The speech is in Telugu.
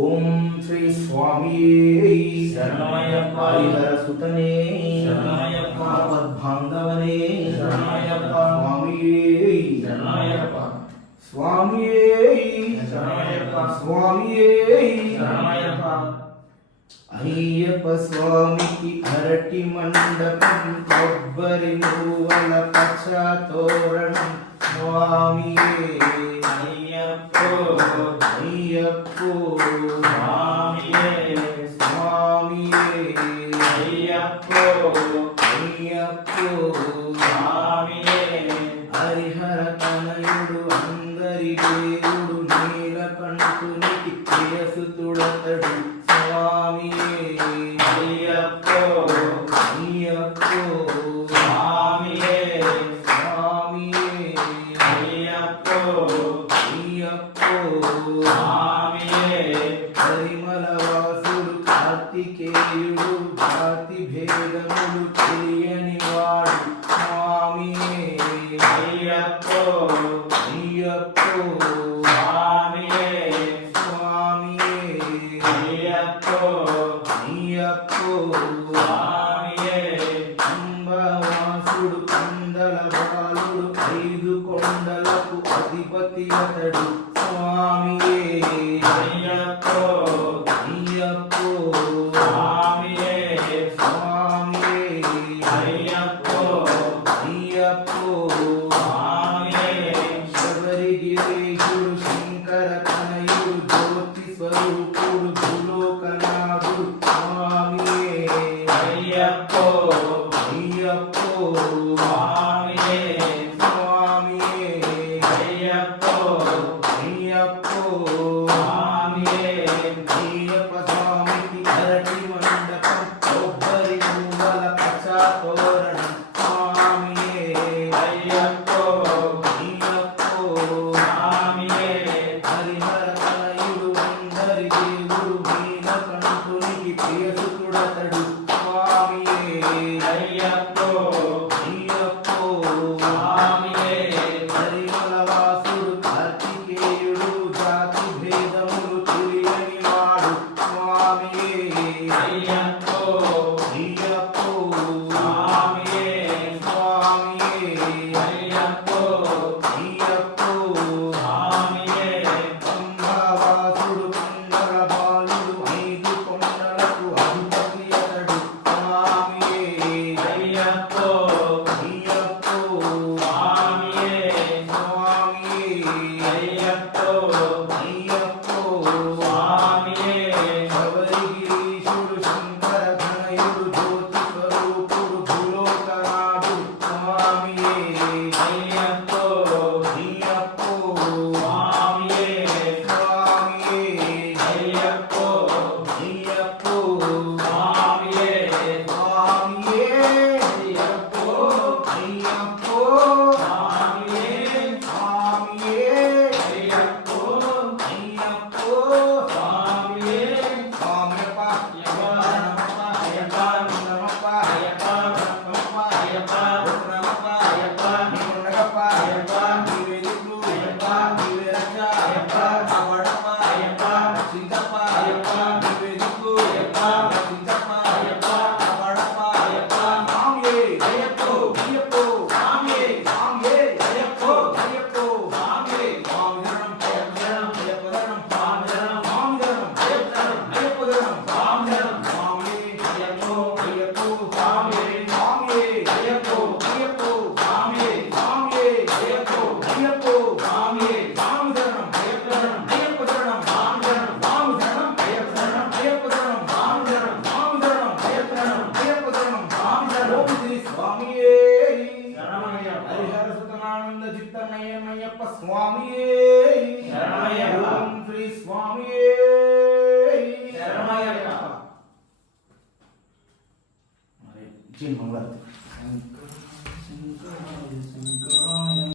ఓం శ్రీ స్వామి శరణమయ్యప్ప హరిహర సుతనే శరణమయ్యప్ప ఆపద్బాంధవనే శరణమయ్యప్ప స్వామి శరణమయ్యప్ప స్వామి శరణమయ్యప్ప స్వామి శరణమయ్యప్ప అయ్యప్ప స్వామికి అరటి మండపం కొబ్బరి నువ్వుల పచ్చ తోరణం స్వామి అయ్యప్పో అయ్యప్పో స్వామియే స్వామియే అయ్యప్పో అయ్యప్పో స్వామియే హరిహర తనయుడు అందరి దేవుడు నీలకంఠునికి ప్రియసుతుడతడు స్వామియే అయ్యప్పో అయ్యప్పో స్వామియే స్వామియే అయ్యప్పో అయ్యప్పో స్వామియే పరిమళవాసుడు కార్తికేయుడు జాతి భేదములు తెలియని వాడు స్వామియే అయ్యప్పో అయ్యప్పో స్వామియే స్వామియే అయ్యప్పో అయ్యప్పో స్వామియే అంబవాసుడు కందల బాలుడు 5 కొండలకు అధిపతి అతడు స్వామియే అయ్యప్పో అయ్యప్పో స్వామియే స్వామియే అయ్యప్పో అయ్యప్పో స్వామియే శబరిగిరీశుడు శంకర తనయుడు జ్యోతి స్వరూపుడు భూలోకనాథుడు స్వామియే అయ్యప్పో అయ్యప్పో స్వామియే స్వామియే అయ్యప్పో అయ్యప్పో స్వామియే అయ్యప్ప స్వామికి అరటి మండపం కొబ్బరి నువ్వుల పచ్చ తోరణం స్వామియే అయ్యప్పో అయ్యప్పో స్వామియే హరిహర తనయుడు అందరి దేవుడు నీలకంఠునికి ప్రియసుతుడతడు స్వామియే అయ్యప్పో అయ్యప్పో స్వామియే పరిమళవాసుడు కార్తికేయుడు జాతి భేదములు తెలియని వాడు స్వామియే అయ్యప్పో అయ్యప్పో స్వామియే స్వామియే అయ్యప్పో అయ్యప్పో స్వామియే అంబవాసుడు కందల బాలుడు 5 కొండలకు అధిపతి అతడు స్వామియే అయ్యప్పో అయ్యప్పో స్వామియే స్వామియే అయ్యప్పో అయ్యప్పో స్వామియే శబరిగిరీశుడు శంకర తనయుడు జ్యోతి స్వరూపుడు భూలోకనాథుడు స్వామియే అయ్యప్పో అయ్యప్పో స్వామియే స్వామియే అయ్యప్పో అయ్యప్పో స్వామియే స్వామియే అయ్యప్పో అయ్యప్పో స్వామియే స్వామియే అయ్యప్పో అయ్యప్పో స్వామియే స్వామియప్ప అయ్యప్ప అయ్యప్ప నమప్ప అయ్యప్ప నమప్ప అయ్యప్ప నమప్ప అయ్యప్ప నీవుండగప్ప అయ్యప్ప నీవే దిక్కు అయ్యప్ప నీవే రక్ష అయ్యప్ప కాపాడప్ప అయ్యప్ప రక్షించప్ప అయ్యప్ప నీవే దిక్కు అయ్యప్ప రక్షించప్ప అయ్యప్ప కాపాడప్ప అయ్యప్ప స్వామియే అయ్యప్పో అయ్యప్పో స్వామియే స్వామియే అయ్యప్పో అయ్యప్పో స్వామియే స్వామి శరణం అయ్యప్ప శరణం అయ్యప్ప శరణం స్వామి శరణం స్వామి శరణం అయ్యప్ప శరణం అయ్యప్ప శరణం స్వామి స్వామి శరణం అయ్యప్పో అయ్యప్పో స్వామియే స్వామియే అయ్యప్పో అయ్యప్పో స్వామియే స్వామియే అయ్యప్పో అయ్యప్పో స్వామియే స్వామి శరణం అయ్యప్ప శరణం అయ్యప్ప శరణం స్వామి శరణం స్వామి శరణం అయ్యప్ప శరణం అయ్యప్ప శరణం స్వామి శరణం స్వామి శరణం అయ్యప్ప శరణం అయ్యప్ప శరణం స్వామి శరణం ఓం శ్రీ స్వామియే శరణమయ్యప్ప హరిహర సుతనానంద చిత్తనయ్యప్ప స్వామియే శరణమయ్యప్ప ఓం శ్రీ స్వామియే శరణమయ్యప్ప మరి జై మంగళారతి